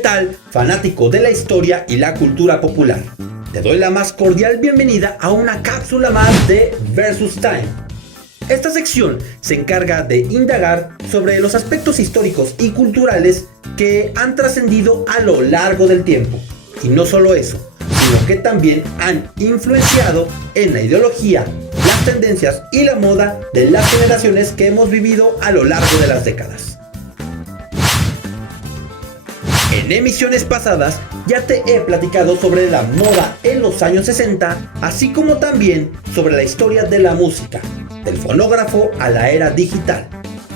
tal, fanático de la historia y la cultura popular? Te doy la más cordial bienvenida a una cápsula más de Versus Time. Esta sección se encarga de indagar sobre los aspectos históricos y culturales que han trascendido a lo largo del tiempo. Y no solo eso, sino que también han influenciado en la ideología, las tendencias y la moda de las generaciones que hemos vivido a lo largo de las décadas. En emisiones pasadas ya te he platicado sobre la moda en los años 60, así como también sobre la historia de la música, del fonógrafo a la era digital.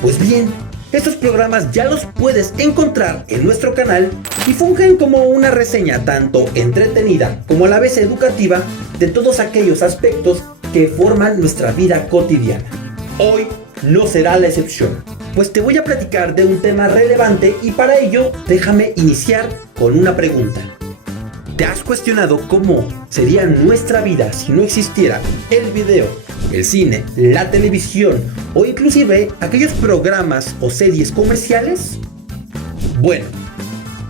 Pues bien, estos programas ya los puedes encontrar en nuestro canal y fungen como una reseña tanto entretenida como a la vez educativa de todos aquellos aspectos que forman nuestra vida cotidiana. Hoy no será la excepción, pues te voy a platicar de un tema relevante y para ello déjame iniciar con una pregunta. ¿Te has cuestionado cómo sería nuestra vida si no existiera el video, el cine, la televisión o inclusive aquellos programas o series comerciales? Bueno,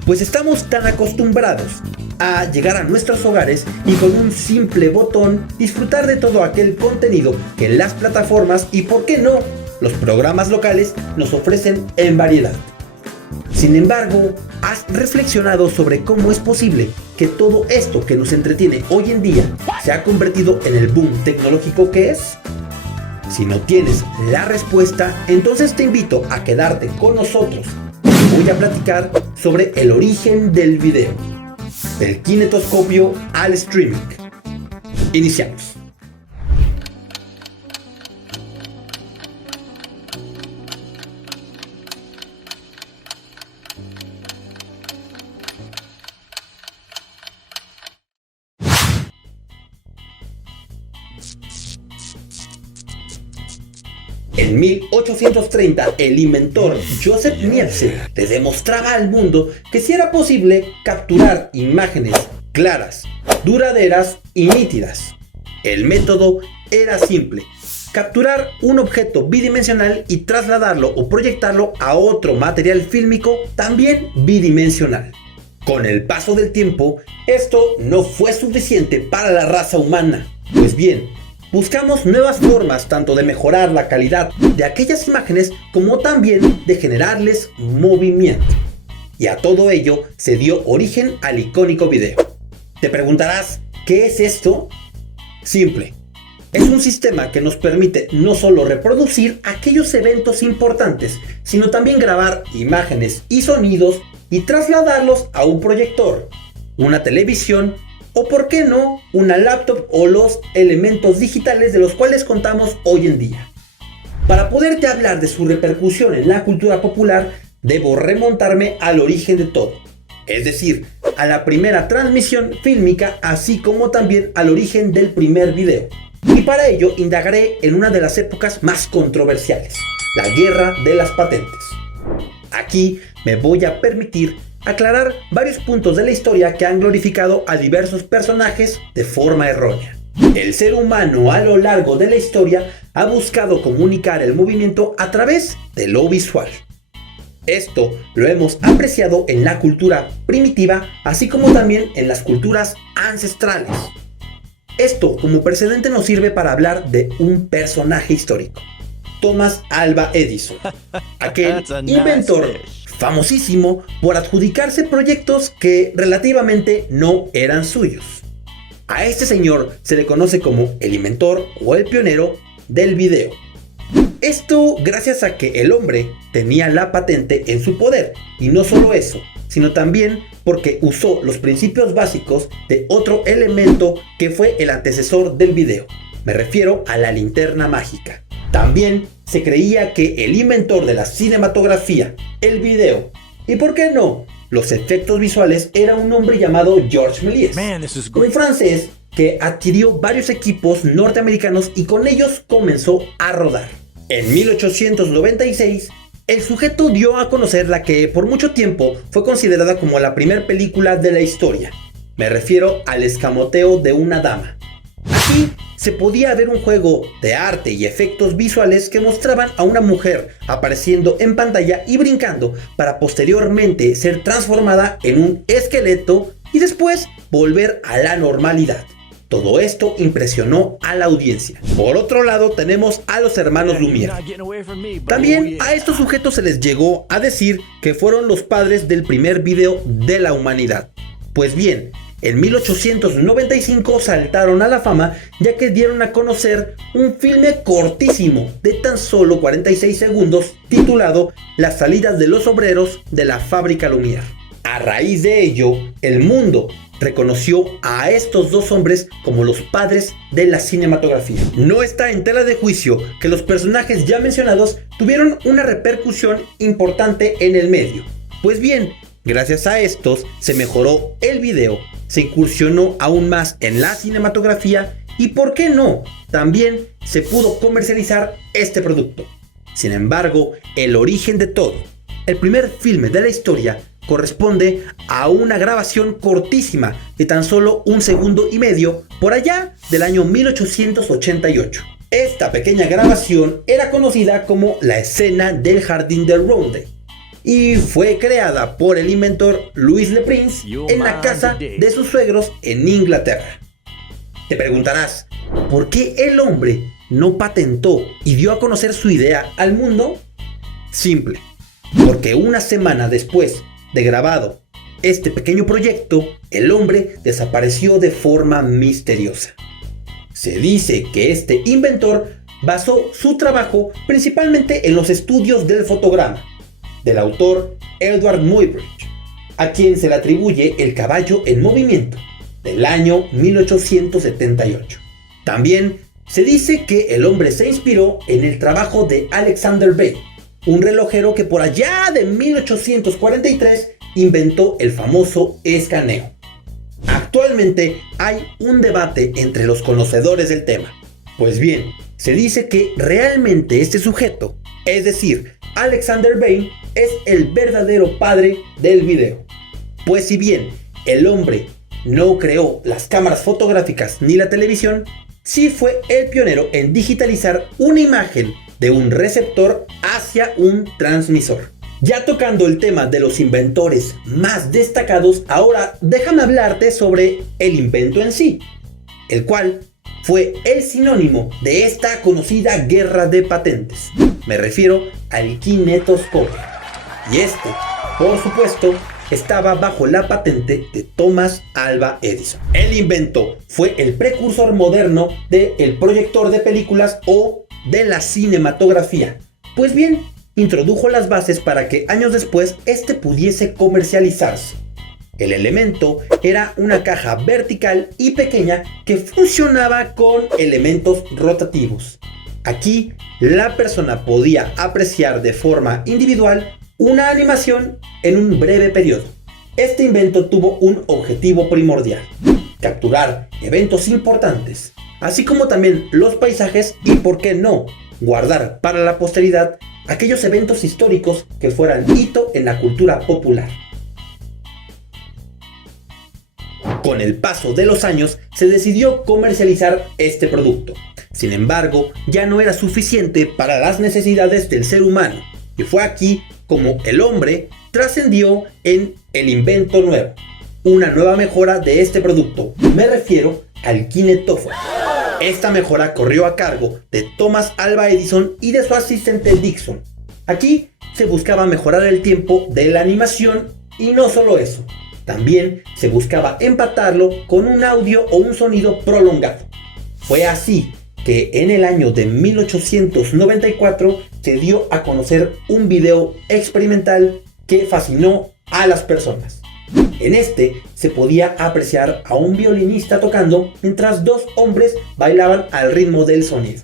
pues estamos tan acostumbrados a llegar a nuestros hogares y con un simple botón disfrutar de todo aquel contenido que las plataformas y, por qué no, los programas locales nos ofrecen en variedad. Sin embargo, ¿has reflexionado sobre cómo es posible que todo esto que nos entretiene hoy en día se ha convertido en el boom tecnológico que es? Si no tienes la respuesta, entonces te invito a quedarte con nosotros. Voy a platicar sobre el origen del video, del kinetoscopio al streaming. Iniciamos. En 1830, el inventor Joseph Niepce le demostraba al mundo que sí era posible capturar imágenes claras, duraderas y nítidas. El método era simple: capturar un objeto bidimensional y trasladarlo o proyectarlo a otro material fílmico también bidimensional. Con el paso del tiempo, esto no fue suficiente para la raza humana. Pues bien, buscamos nuevas formas tanto de mejorar la calidad de aquellas imágenes como también de generarles movimiento. Y a todo ello se dio origen al icónico video. Te preguntarás, ¿qué es esto? Simple. Es un sistema que nos permite no solo reproducir aquellos eventos importantes, sino también grabar imágenes y sonidos y trasladarlos a un proyector, una televisión o, por qué no, una laptop o los elementos digitales de los cuales contamos hoy en día. Para poderte hablar de su repercusión en la cultura popular, debo remontarme al origen de todo, es decir, a la primera transmisión fílmica, así como también al origen del primer video. Y para ello indagaré en una de las épocas más controversiales, la Guerra de las Patentes. Aquí me voy a permitir aclarar varios puntos de la historia que han glorificado a diversos personajes de forma errónea. El ser humano a lo largo de la historia ha buscado comunicar el movimiento a través de lo visual. Esto lo hemos apreciado en la cultura primitiva, así como también en las culturas ancestrales. Esto como precedente nos sirve para hablar de un personaje histórico, Thomas Alva Edison, aquel inventor famosísimo por adjudicarse proyectos que relativamente no eran suyos. A este señor se le conoce como el inventor o el pionero del video. Esto gracias a que el hombre tenía la patente en su poder, y no solo eso, sino también porque usó los principios básicos de otro elemento que fue el antecesor del video. Me refiero a la linterna mágica. También se creía que el inventor de la cinematografía, el video y, por qué no, los efectos visuales era un hombre llamado Georges Méliès, un francés que adquirió varios equipos norteamericanos y con ellos comenzó a rodar. En 1896, el sujeto dio a conocer la que por mucho tiempo fue considerada como la primera película de la historia. Me refiero al escamoteo de una dama. Aquí se podía ver un juego de arte y efectos visuales que mostraban a una mujer apareciendo en pantalla y brincando para posteriormente ser transformada en un esqueleto y después volver a la normalidad. Todo esto impresionó a la audiencia. Por otro lado tenemos a los hermanos Lumière. También a estos sujetos se les llegó a decir que fueron los padres del primer video de la humanidad. Pues bien, en 1895 saltaron a la fama ya que dieron a conocer un filme cortísimo de tan solo 46 segundos titulado Las salidas de los obreros de la fábrica Lumière. A raíz de ello, el mundo reconoció a estos dos hombres como los padres de la cinematografía. No está en tela de juicio que los personajes ya mencionados tuvieron una repercusión importante en el medio. Pues bien, gracias a estos se mejoró el video, se incursionó aún más en la cinematografía y, ¿por qué no?, también se pudo comercializar este producto. Sin embargo, el origen de todo, el primer filme de la historia, corresponde a una grabación cortísima de tan solo 1,5 segundos por allá del año 1888. Esta pequeña grabación era conocida como la escena del jardín de Ronde y fue creada por el inventor Louis Le Prince en la casa de sus suegros en Inglaterra. Te preguntarás, ¿por qué el hombre no patentó y dio a conocer su idea al mundo? Simple, porque una semana después de grabado este pequeño proyecto, el hombre desapareció de forma misteriosa. Se dice que este inventor basó su trabajo principalmente en los estudios del fotograma del autor Edward Muybridge, a quien se le atribuye El caballo en movimiento del año 1878. También se dice que el hombre se inspiró en el trabajo de Alexander Bell, un relojero que por allá de 1843 inventó el famoso escaneo. Actualmente hay un debate entre los conocedores del tema. Pues bien, se dice que realmente este sujeto, es decir, Alexander Bain, es el verdadero padre del video. Pues si bien el hombre no creó las cámaras fotográficas ni la televisión, sí fue el pionero en digitalizar una imagen de un receptor hacia un transmisor. Ya tocando el tema de los inventores más destacados, ahora déjame hablarte sobre el invento en sí, el cual fue el sinónimo de esta conocida guerra de patentes. Me refiero al kinetoscopio. Y este, por supuesto, estaba bajo la patente de Thomas Alva Edison. El invento fue el precursor moderno del proyector de películas o de la cinematografía. Pues bien, introdujo las bases para que años después este pudiese comercializarse. El elemento era una caja vertical y pequeña que funcionaba con elementos rotativos. Aquí, la persona podía apreciar de forma individual una animación en un breve periodo. Este invento tuvo un objetivo primordial: capturar eventos importantes, así como también los paisajes y, por qué no, guardar para la posteridad aquellos eventos históricos que fueran hito en la cultura popular. Con el paso de los años se decidió comercializar este producto. Sin embargo, ya no era suficiente para las necesidades del ser humano, y fue aquí como el hombre trascendió en el invento nuevo, una nueva mejora de este producto. Me refiero al kinetófono. Esta mejora corrió a cargo de Thomas Alva Edison y de su asistente Dickson. Aquí se buscaba mejorar el tiempo de la animación y no solo eso, también se buscaba empatarlo con un audio o un sonido prolongado. Fue así que en el año de 1894 se dio a conocer un video experimental que fascinó a las personas. En este se podía apreciar a un violinista tocando mientras dos hombres bailaban al ritmo del sonido.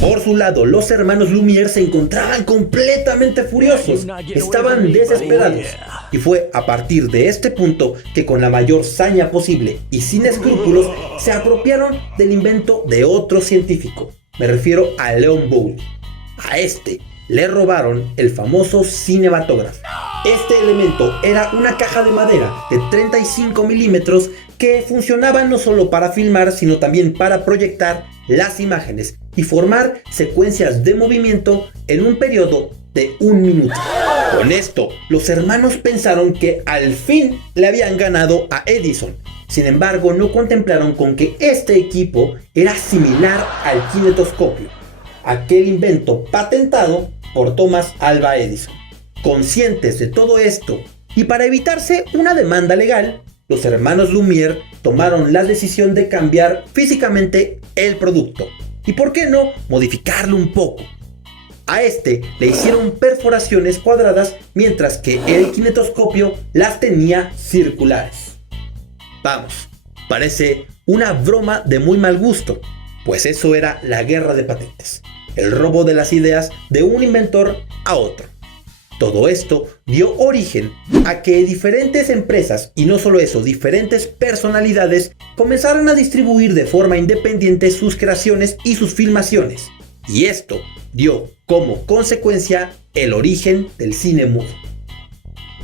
Por su lado, los hermanos Lumière se encontraban completamente furiosos, estaban desesperados, y fue a partir de este punto que con la mayor saña posible y sin escrúpulos se apropiaron del invento de otro científico. Me refiero a Leon Bowley. A este le robaron el famoso cinematógrafo. Este elemento era una caja de madera de 35 milímetros que funcionaban no solo para filmar, sino también para proyectar las imágenes y formar secuencias de movimiento en un periodo de 1 minuto. Con esto, los hermanos pensaron que al fin le habían ganado a Edison. Sin embargo, no contemplaron con que este equipo era similar al kinetoscopio, aquel invento patentado por Thomas Alva Edison. Conscientes de todo esto, y para evitarse una demanda legal, los hermanos Lumière tomaron la decisión de cambiar físicamente el producto. Y por qué no modificarlo un poco. A este le hicieron perforaciones cuadradas, mientras que el kinetoscopio las tenía circulares. Vamos, parece una broma de muy mal gusto, pues eso era la guerra de patentes, el robo de las ideas de un inventor a otro. Todo esto dio origen a que diferentes empresas, y no solo eso, diferentes personalidades, comenzaron a distribuir de forma independiente sus creaciones y sus filmaciones. Y esto dio como consecuencia el origen del cine mudo.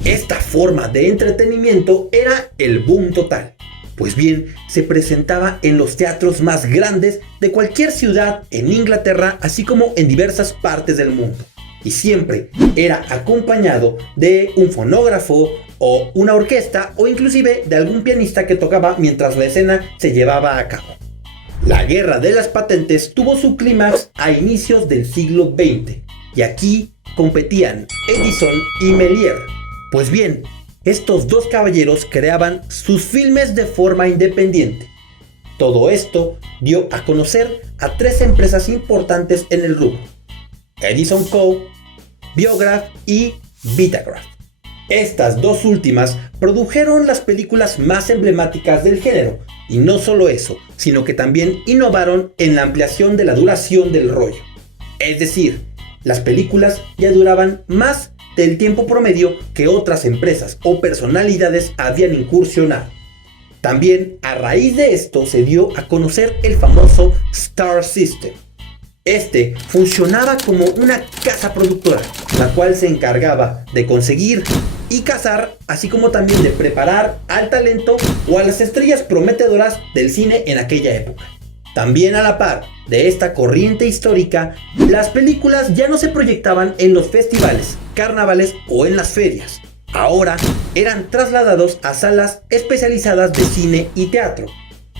Esta forma de entretenimiento era el boom total. Pues bien, se presentaba en los teatros más grandes de cualquier ciudad en Inglaterra, así como en diversas partes del mundo. Y siempre era acompañado de un fonógrafo o una orquesta o inclusive de algún pianista que tocaba mientras la escena se llevaba a cabo. La guerra de las patentes tuvo su clímax a inicios del siglo XX y aquí competían Edison y Méliès. Pues bien, estos dos caballeros creaban sus filmes de forma independiente. Todo esto dio a conocer a 3 empresas importantes en el rubro: Edison Co., Biograph y Vitagraph. Estas dos últimas produjeron las películas más emblemáticas del género, y no solo eso, sino que también innovaron en la ampliación de la duración del rollo. Es decir, las películas ya duraban más del tiempo promedio que otras empresas o personalidades habían incursionado. También a raíz de esto se dio a conocer el famoso Star System. Este funcionaba como una casa productora, la cual se encargaba de conseguir y cazar, así como también de preparar al talento o a las estrellas prometedoras del cine en aquella época. También a la par de esta corriente histórica, las películas ya no se proyectaban en los festivales, carnavales o en las ferias. Ahora eran trasladados a salas especializadas de cine y teatro.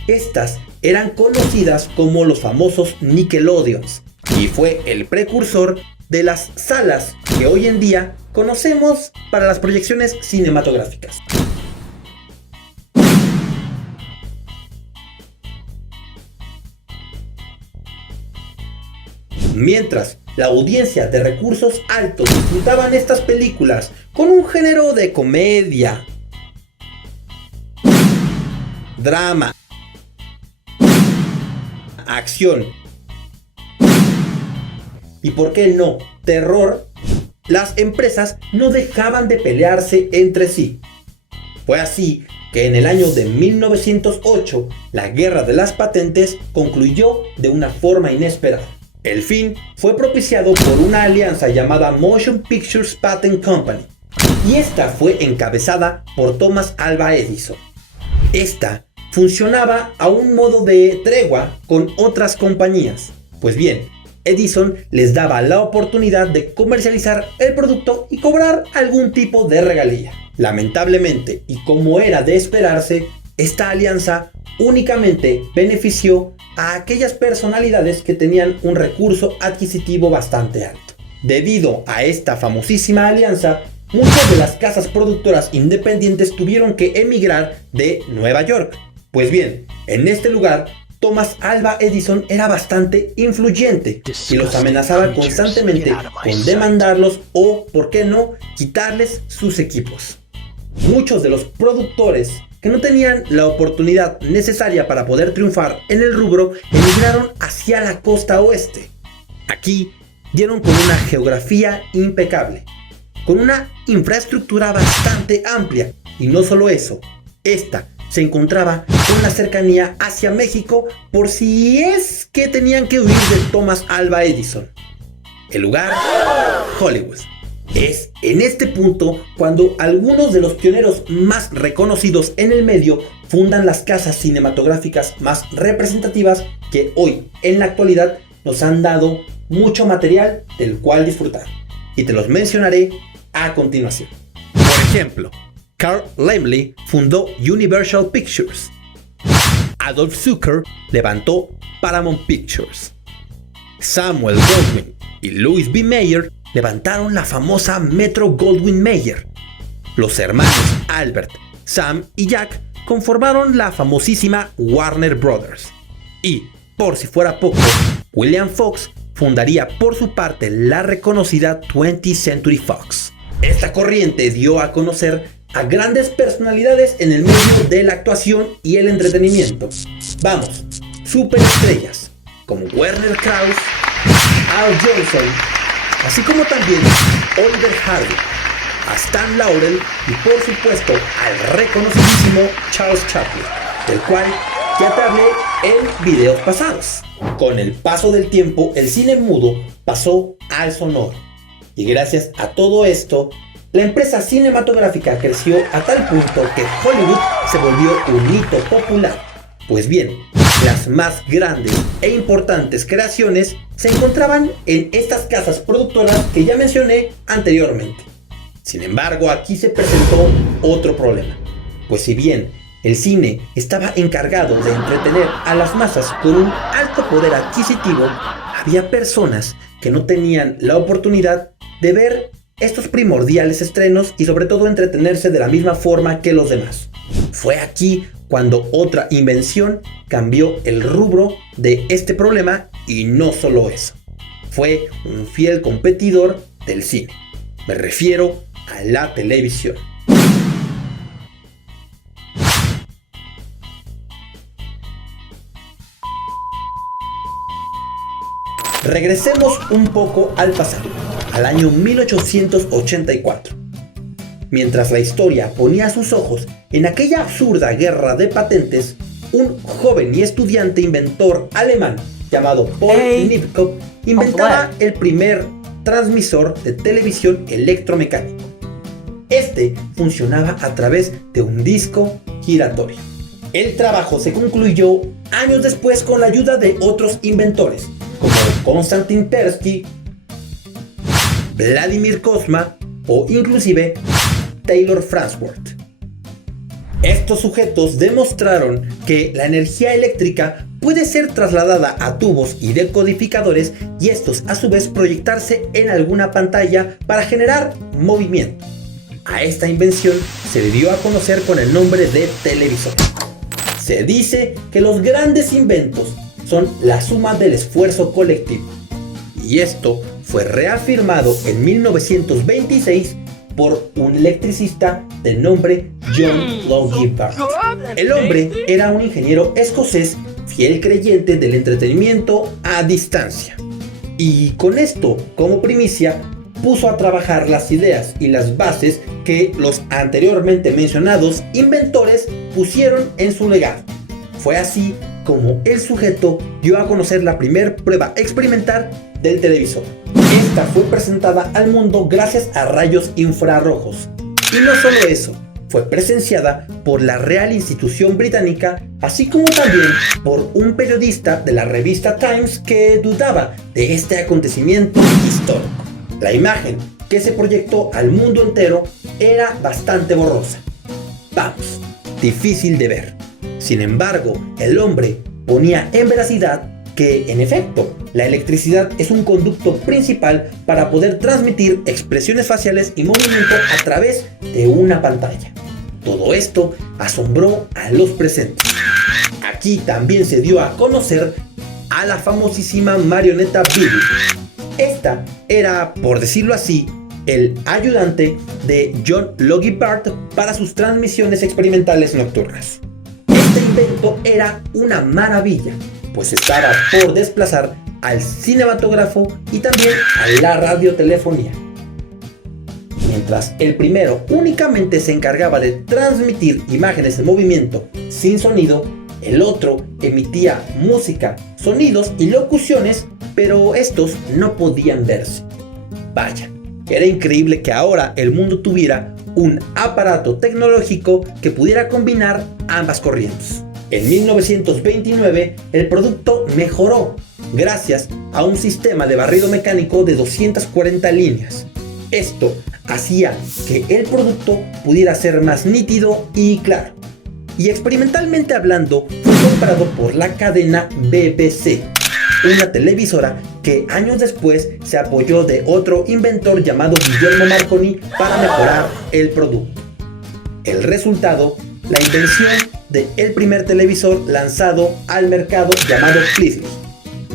Estas eran conocidas como los famosos Nickelodeons y fue el precursor de las salas que hoy en día conocemos para las proyecciones cinematográficas. Mientras la audiencia de recursos altos disfrutaban estas películas con un género de comedia, drama, acción y, por qué no, terror, las empresas no dejaban de pelearse entre sí. Fue así que en el año de 1908 la guerra de las patentes concluyó de una forma inesperada. El fin fue propiciado por una alianza llamada Motion Pictures Patent Company, y esta fue encabezada por Thomas Alva Edison. Esta funcionaba a un modo de tregua con otras compañías. Pues bien, Edison les daba la oportunidad de comercializar el producto y cobrar algún tipo de regalía. Lamentablemente, y como era de esperarse, esta alianza únicamente benefició a aquellas personalidades que tenían un recurso adquisitivo bastante alto. Debido a esta famosísima alianza, muchas de las casas productoras independientes tuvieron que emigrar de Nueva York. Pues bien, en este lugar, Thomas Alva Edison era bastante influyente y los amenazaba constantemente con demandarlos o, por qué no, quitarles sus equipos. Muchos de los productores que no tenían la oportunidad necesaria para poder triunfar en el rubro emigraron hacia la costa oeste. Aquí dieron con una geografía impecable, con una infraestructura bastante amplia, y no solo eso, esta se encontraba con la cercanía hacia México por si es que tenían que huir de Thomas Alva Edison. El lugar, Hollywood. Es en este punto cuando algunos de los pioneros más reconocidos en el medio fundan las casas cinematográficas más representativas que hoy, en la actualidad, nos han dado mucho material del cual disfrutar. Y te los mencionaré a continuación. Por ejemplo, Carl Laemmle fundó Universal Pictures. Adolph Zukor levantó Paramount Pictures. Samuel Goldwyn y Louis B. Mayer levantaron la famosa Metro-Goldwyn-Mayer. Los hermanos Albert, Sam y Jack conformaron la famosísima Warner Brothers. Y, por si fuera poco, William Fox fundaría por su parte la reconocida 20th Century Fox. Esta corriente dio a conocer a grandes personalidades en el medio de la actuación y el entretenimiento. Vamos, superestrellas como Werner Krauss, Al Jolson, así como también Oliver Hardy, a Stan Laurel y por supuesto al reconocidísimo Charles Chaplin, del cual ya te hablé en videos pasados. Con el paso del tiempo, el cine mudo pasó al sonoro. Y gracias a todo esto, la empresa cinematográfica creció a tal punto que Hollywood se volvió un hito popular. Pues bien, las más grandes e importantes creaciones se encontraban en estas casas productoras que ya mencioné anteriormente. Sin embargo, aquí se presentó otro problema. Pues si bien el cine estaba encargado de entretener a las masas con un alto poder adquisitivo, había personas que no tenían la oportunidad de ver estos primordiales estrenos y sobre todo entretenerse de la misma forma que los demás. Fue aquí cuando otra invención cambió el rubro de este problema y no solo eso. Fue un fiel competidor del cine. Me refiero a la televisión. Regresemos un poco al pasado, al año 1884. Mientras la historia ponía sus ojos en aquella absurda guerra de patentes, un joven y estudiante inventor alemán llamado Paul Nipkow inventaba el primer transmisor de televisión electromecánico. Este funcionaba a través de un disco giratorio. El trabajo se concluyó años después con la ayuda de otros inventores, como Konstantin Persky, Vladimir Kozma o inclusive Taylor Farnsworth. Estos sujetos demostraron que la energía eléctrica puede ser trasladada a tubos y decodificadores y estos a su vez proyectarse en alguna pantalla para generar movimiento. A esta invención se le dio a conocer con el nombre de televisor. Se dice que los grandes inventos son la suma del esfuerzo colectivo. Y esto fue reafirmado en 1926 por un electricista de nombre John Logie Baird. El hombre era un ingeniero escocés fiel creyente del entretenimiento a distancia. Y con esto como primicia puso a trabajar las ideas y las bases que los anteriormente mencionados inventores pusieron en su legado. Fue así como el sujeto dio a conocer la primer prueba experimental del televisor. Esta fue presentada al mundo gracias a rayos infrarrojos. Y no solo eso, fue presenciada por la Real Institución Británica, así como también por un periodista de la revista Times que dudaba de este acontecimiento histórico. La imagen que se proyectó al mundo entero era bastante borrosa. Vamos, difícil de ver. Sin embargo, el hombre ponía en veracidad que, en efecto, la electricidad es un conducto principal para poder transmitir expresiones faciales y movimiento a través de una pantalla. Todo esto asombró a los presentes. Aquí también se dio a conocer a la famosísima marioneta Billy. Esta era, por decirlo así, el ayudante de John Logie Baird para sus transmisiones experimentales nocturnas. Este invento era una maravilla, pues estaba por desplazar al cinematógrafo y también a la radiotelefonía. Mientras el primero únicamente se encargaba de transmitir imágenes en movimiento sin sonido, el otro emitía música, sonidos y locuciones, pero estos no podían verse. Vaya, Era increíble que ahora el mundo tuviera un aparato tecnológico que pudiera combinar ambas corrientes. En 1929 el producto mejoró gracias a un sistema de barrido mecánico de 240 líneas. Esto hacía que el producto pudiera ser más nítido y claro. Y experimentalmente hablando, fue comprado por la cadena BBC, una televisora que años después se apoyó de otro inventor llamado Guillermo Marconi para mejorar el producto. El resultado, la invención del primer televisor lanzado al mercado llamado Flisby.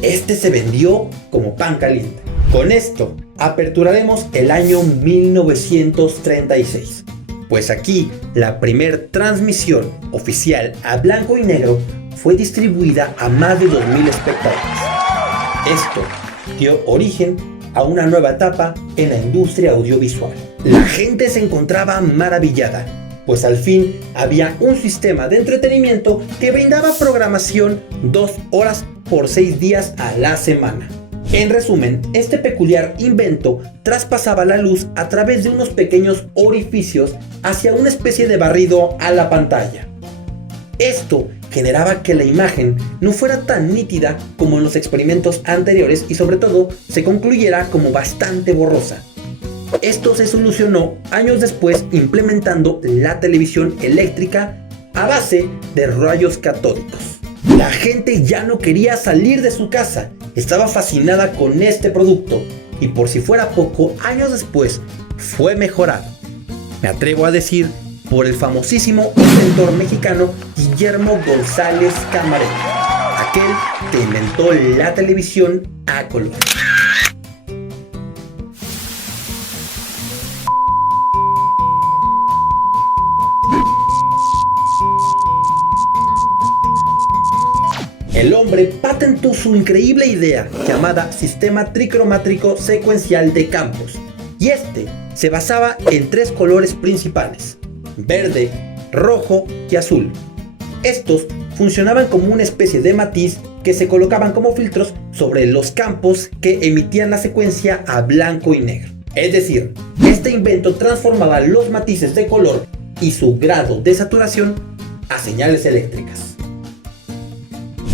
Este se vendió como pan caliente. Con esto, aperturaremos el año 1936. Pues aquí, la primer transmisión oficial a blanco y negro fue distribuida a más de 2.000 espectadores. Esto dio origen a una nueva etapa en la industria audiovisual. La gente se encontraba maravillada, pues al fin había un sistema de entretenimiento que brindaba programación 2 horas por 6 días a la semana. En resumen, este peculiar invento traspasaba la luz a través de unos pequeños orificios hacia una especie de barrido a la pantalla. Esto generaba que la imagen no fuera tan nítida como en los experimentos anteriores y sobre todo se concluyera como bastante borrosa. Esto se solucionó años después implementando la televisión eléctrica a base de rayos catódicos. La gente ya no quería salir de su casa, estaba fascinada con este producto y por si fuera poco, años después fue mejorado. Me atrevo a decir por el famosísimo inventor mexicano Guillermo González Camarena, aquel que inventó la televisión a color. El hombre patentó su increíble idea llamada sistema tricromático secuencial de campos, y este se basaba en 3 colores principales: verde, rojo y azul. Estos funcionaban como una especie de matiz que se colocaban como filtros sobre los campos que emitían la secuencia a blanco y negro. Es decir, este invento transformaba los matices de color y su grado de saturación a señales eléctricas.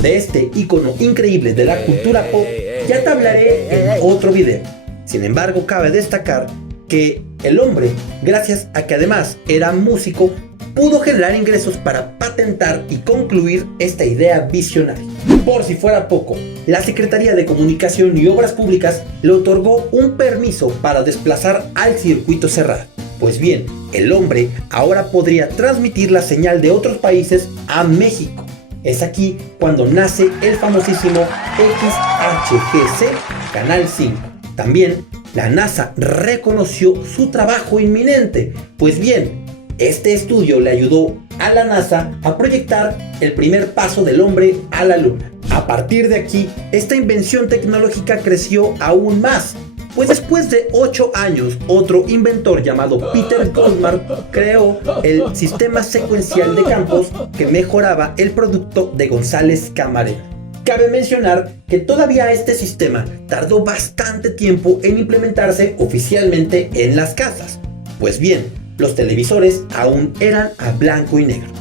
De este icono increíble de la cultura pop ya te hablaré en otro video. Sin embargo, cabe destacar que el hombre, gracias a que además era músico, pudo generar ingresos para patentar y concluir esta idea visionaria. Por si fuera poco, la Secretaría de Comunicación y Obras Públicas le otorgó un permiso para desplazar al circuito cerrado. Pues bien, el hombre ahora podría transmitir la señal de otros países a México. Es aquí cuando nace el famosísimo XHGC Canal 5. También la NASA reconoció su trabajo inminente. Pues bien, este estudio le ayudó a la NASA a proyectar el primer paso del hombre a la Luna. A partir de aquí, esta invención tecnológica creció aún más. Pues después de 8 años, otro inventor llamado Peter Goldmark creó el sistema secuencial de campos que mejoraba el producto de González Camarena. Cabe mencionar que todavía este sistema tardó bastante tiempo en implementarse oficialmente en las casas. Pues bien, los televisores aún eran a blanco y negro.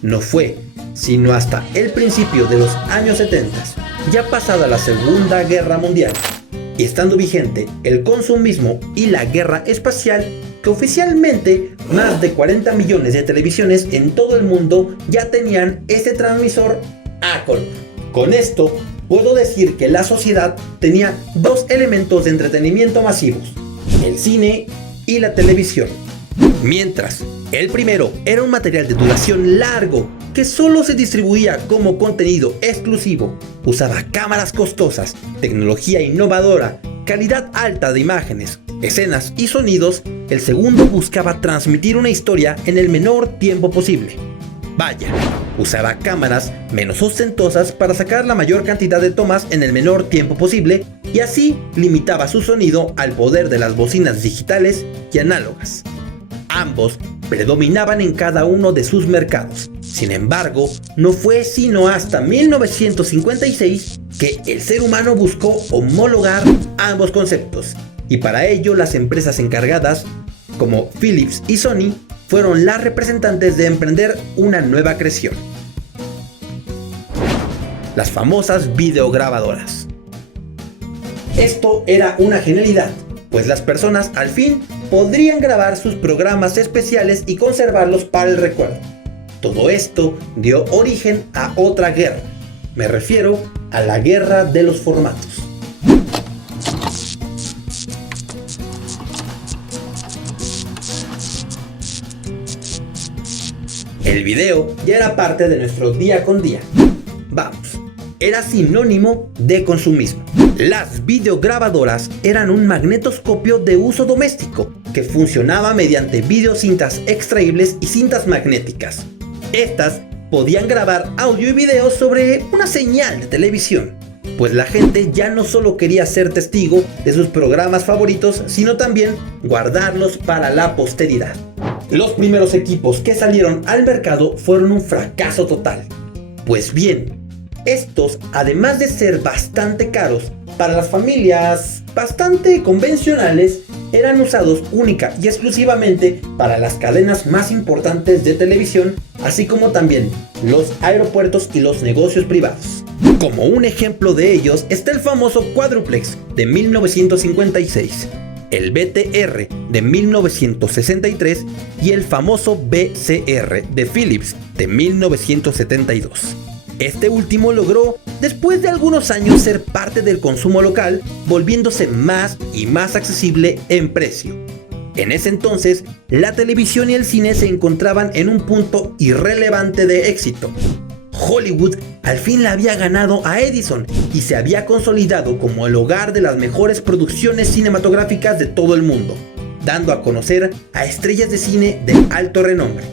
No fue sino hasta el principio de los años 70, ya pasada la Segunda Guerra Mundial, y estando vigente el consumismo y la guerra espacial, que oficialmente más de 40 millones de televisiones en todo el mundo ya tenían este transmisor a color. Con esto puedo decir que la sociedad tenía 2 elementos de entretenimiento masivos: el cine y la televisión. Mientras el primero era un material de duración largo que solo se distribuía como contenido exclusivo, usaba cámaras costosas, tecnología innovadora, calidad alta de imágenes, escenas y sonidos, el segundo buscaba transmitir una historia en el menor tiempo posible. Vaya, usaba cámaras menos ostentosas para sacar la mayor cantidad de tomas en el menor tiempo posible y así limitaba su sonido al poder de las bocinas digitales y análogas. Ambos predominaban en cada uno de sus mercados. Sin embargo, no fue sino hasta 1956 que el ser humano buscó homologar ambos conceptos y para ello las empresas encargadas, como Philips y Sony, fueron las representantes de emprender una nueva creación: las famosas videograbadoras. Esto era una genialidad, pues las personas al fin podrían grabar sus programas especiales y conservarlos para el recuerdo. Todo esto dio origen a otra guerra. Me refiero a la guerra de los formatos. El video ya era parte de nuestro día con día. Vamos, era sinónimo de consumismo. Las videograbadoras eran un magnetoscopio de uso doméstico que funcionaba mediante videocintas extraíbles y cintas magnéticas. Estas podían grabar audio y video sobre una señal de televisión, pues la gente ya no solo quería ser testigo de sus programas favoritos, sino también guardarlos para la posteridad. Los primeros equipos que salieron al mercado fueron un fracaso total. Pues bien, estos, además de ser bastante caros, para las familias bastante convencionales, eran usados única y exclusivamente para las cadenas más importantes de televisión, así como también los aeropuertos y los negocios privados. Como un ejemplo de ellos está el famoso Quadruplex de 1956, el BTR de 1963 y el famoso BCR de Philips de 1972. Este último logró, después de algunos años, ser parte del consumo local, volviéndose más y más accesible en precio. En ese entonces, la televisión y el cine se encontraban en un punto irrelevante de éxito. Hollywood al fin le había ganado a Edison y se había consolidado como el hogar de las mejores producciones cinematográficas de todo el mundo, dando a conocer a estrellas de cine de alto renombre.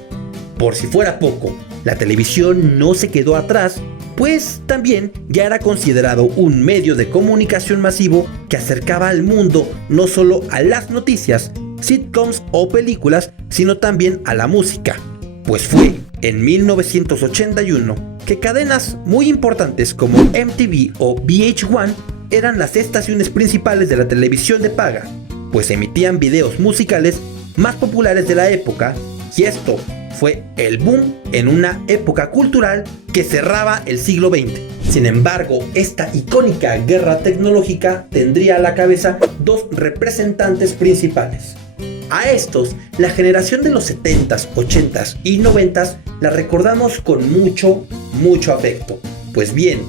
Por si fuera poco, la televisión no se quedó atrás, pues también ya era considerado un medio de comunicación masivo que acercaba al mundo no solo a las noticias, sitcoms o películas, sino también a la música. Pues fue en 1981 que cadenas muy importantes como MTV o VH1 eran las estaciones principales de la televisión de paga, pues emitían videos musicales más populares de la época, y esto fue el boom en una época cultural que cerraba el siglo XX. Sin embargo, esta icónica guerra tecnológica tendría a la cabeza dos representantes principales. A estos, la generación de los 70s, 80s y 90s la recordamos con mucho afecto. Pues bien,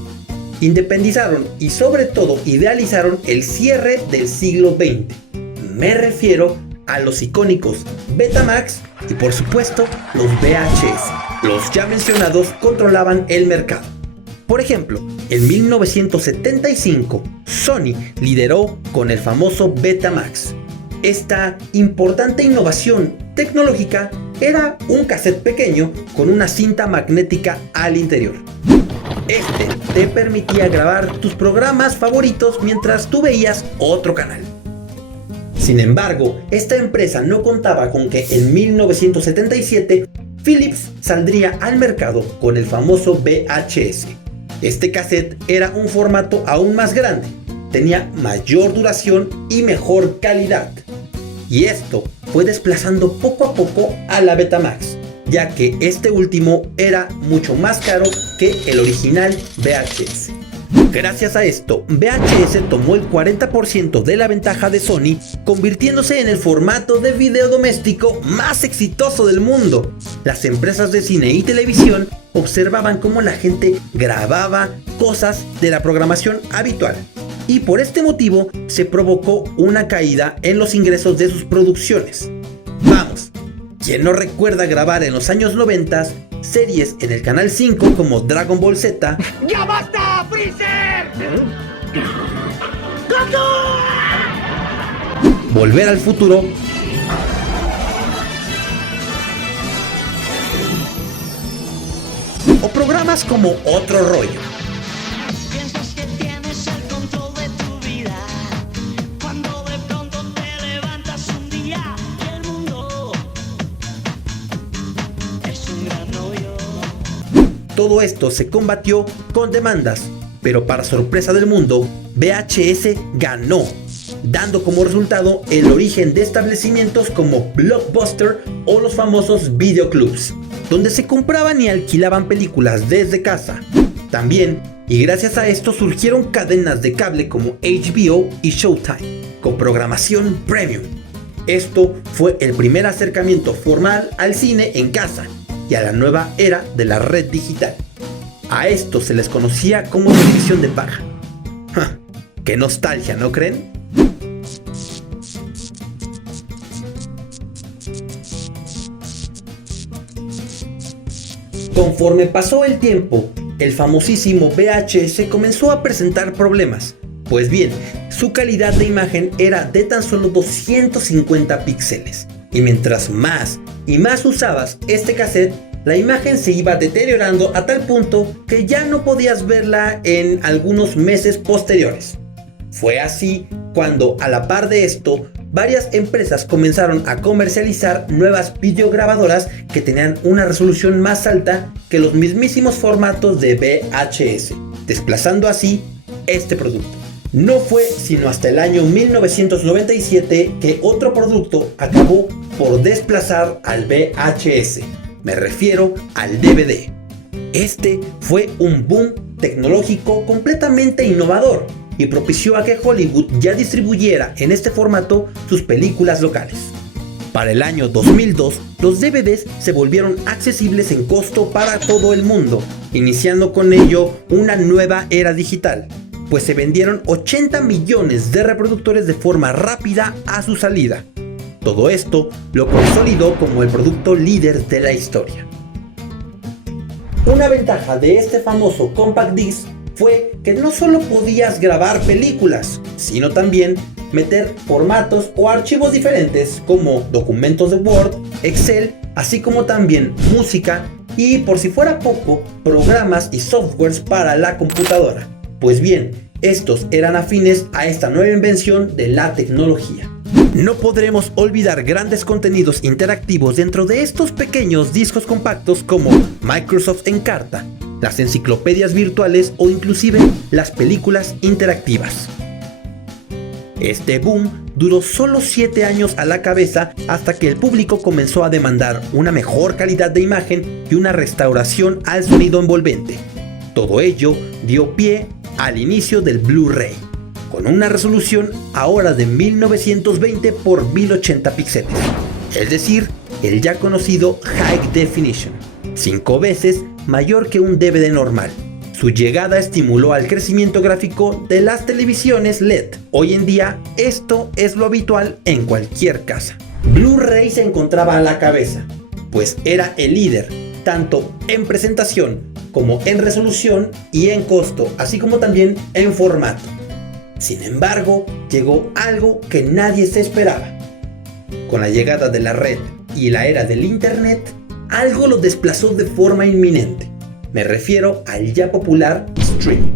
independizaron y sobre todo idealizaron el cierre del siglo XX. Me refiero a los icónicos Betamax y por supuesto los VHS. Los ya mencionados controlaban el mercado. Por ejemplo, en 1975, Sony lideró con el famoso Betamax. Esta importante innovación tecnológica era un cassette pequeño con una cinta magnética al interior. Este te permitía grabar tus programas favoritos mientras tú veías otro canal. Sin embargo, esta empresa no contaba con que en 1977 Philips saldría al mercado con el famoso VHS. Este cassette era un formato aún más grande, tenía mayor duración y mejor calidad. Y esto fue desplazando poco a poco a la Betamax, ya que este último era mucho más caro que el original VHS. Gracias a esto, VHS tomó el 40% de la ventaja de Sony, convirtiéndose en el formato de video doméstico más exitoso del mundo. Las empresas de cine y televisión observaban cómo la gente grababa cosas de la programación habitual, y por este motivo se provocó una caída en los ingresos de sus producciones. Vamos, ¿quién no recuerda grabar en los años 90 series en el canal 5 como Dragon Ball Z? ¡Ya basta, Freezer! ¡Goku! Volver al Futuro o programas como Otro Rollo. Piensas que tienes el control de tu vida, cuando de pronto te levantas un día y el mundo es un gran hoyo. Todo esto se combatió con demandas, pero para sorpresa del mundo, VHS ganó. dando como resultado el origen de establecimientos como Blockbuster o los famosos videoclubs, donde se compraban y alquilaban películas desde casa. También, y gracias a esto, surgieron cadenas de cable como HBO y Showtime, con programación premium. Esto fue el primer acercamiento formal al cine en casa y a la nueva era de la red digital. A esto se les conocía como televisión de paga. ¡Ja! ¡Qué nostalgia!, ¿no creen? Conforme pasó el tiempo, el famosísimo VHS comenzó a presentar problemas. Pues bien, su calidad de imagen era de tan solo 250 píxeles. Y mientras más y más usabas este cassette, la imagen se iba deteriorando a tal punto que ya no podías verla en algunos meses posteriores. Fue así cuando, a la par de esto, varias empresas comenzaron a comercializar nuevas videograbadoras que tenían una resolución más alta que los mismísimos formatos de VHS, desplazando así este producto. No fue sino hasta el año 1997 que otro producto acabó por desplazar al VHS. Me refiero al DVD. Este fue un boom tecnológico completamente innovador y propició a que Hollywood ya distribuyera en este formato sus películas locales. Para el año 2002, los DVDs se volvieron accesibles en costo para todo el mundo, iniciando con ello una nueva era digital, pues se vendieron 80 millones de reproductores de forma rápida a su salida. Todo esto lo consolidó como el producto líder de la historia. Una ventaja de este famoso Compact Disc fue que no solo podías grabar películas, sino también meter formatos o archivos diferentes como documentos de Word, Excel, así como también música y, por si fuera poco, programas y softwares para la computadora. Pues bien, estos eran afines a esta nueva invención de la tecnología. No podremos olvidar grandes contenidos interactivos dentro de estos pequeños discos compactos como Microsoft Encarta, las enciclopedias virtuales o inclusive las películas interactivas. Este boom duró solo 7 años a la cabeza hasta que el público comenzó a demandar una mejor calidad de imagen y una restauración al sonido envolvente. Todo ello dio pie al inicio del Blu-ray, con una resolución ahora de 1920 x 1080 píxeles, es decir, el ya conocido High Definition, 5 veces mayor que un DVD normal. Su llegada estimuló al crecimiento gráfico de las televisiones LED. Hoy en día esto es lo habitual en cualquier casa. Blu-ray se encontraba a la cabeza, pues era el líder tanto en presentación como en resolución y en costo, así como también en formato. Sin embargo, llegó algo que nadie se esperaba. Con la llegada de la red y la era del internet, algo lo desplazó de forma inminente. Me refiero al ya popular streaming.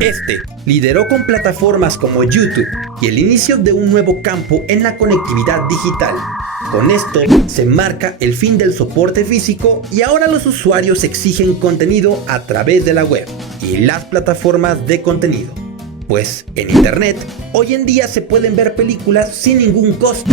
Este lideró con plataformas como YouTube y el inicio de un nuevo campo en la conectividad digital. Con esto se marca el fin del soporte físico y ahora los usuarios exigen contenido a través de la web y las plataformas de contenido. Pues en internet hoy en día se pueden ver películas sin ningún costo.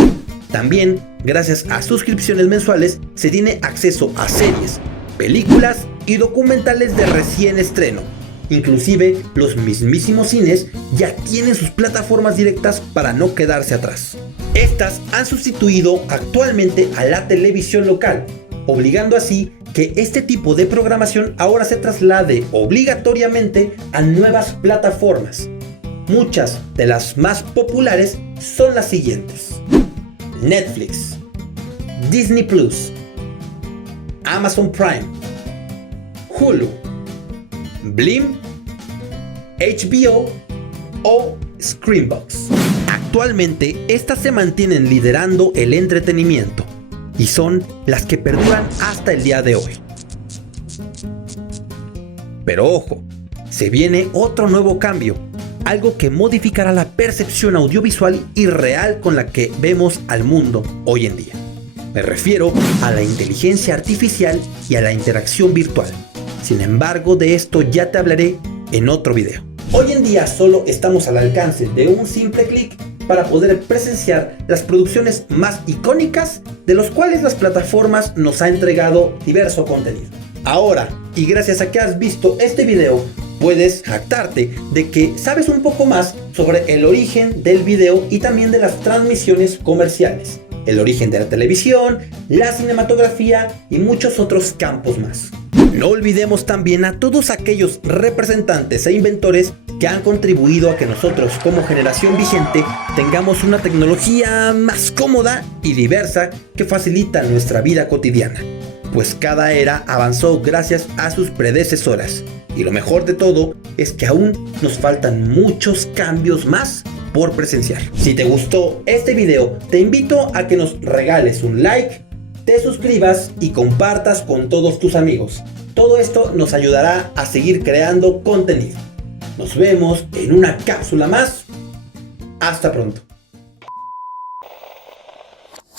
También, gracias a suscripciones mensuales, se tiene acceso a series, películas y documentales de recién estreno. Inclusive los mismísimos cines ya tienen sus plataformas directas para no quedarse atrás. Estas han sustituido actualmente a la televisión local, obligando así que este tipo de programación ahora se traslade obligatoriamente a nuevas plataformas. Muchas de las más populares son las siguientes: Netflix, Disney Plus, Amazon Prime, Hulu, Blim, HBO o Screambox. Actualmente estas se mantienen liderando el entretenimiento y son las que perduran hasta el día de hoy. Pero ojo, se viene otro nuevo cambio, algo que modificará la percepción audiovisual y real con la que vemos al mundo hoy en día. Me refiero a la inteligencia artificial y a la interacción virtual. Sin embargo, de esto ya te hablaré en otro video. Hoy en día solo estamos al alcance de un simple clic para poder presenciar las producciones más icónicas de los cuales las plataformas nos han entregado diverso contenido. Ahora, y gracias a que has visto este video, puedes jactarte de que sabes un poco más sobre el origen del video y también de las transmisiones comerciales, el origen de la televisión, la cinematografía y muchos otros campos más. No olvidemos también a todos aquellos representantes e inventores que han contribuido a que nosotros como generación vigente tengamos una tecnología más cómoda y diversa que facilita nuestra vida cotidiana, pues cada era avanzó gracias a sus predecesoras. Y lo mejor de todo es que aún nos faltan muchos cambios más por presenciar. Si te gustó este video, te invito a que nos regales un like, te suscribas y compartas con todos tus amigos. Todo esto nos ayudará a seguir creando contenido. Nos vemos en una cápsula más. Hasta pronto.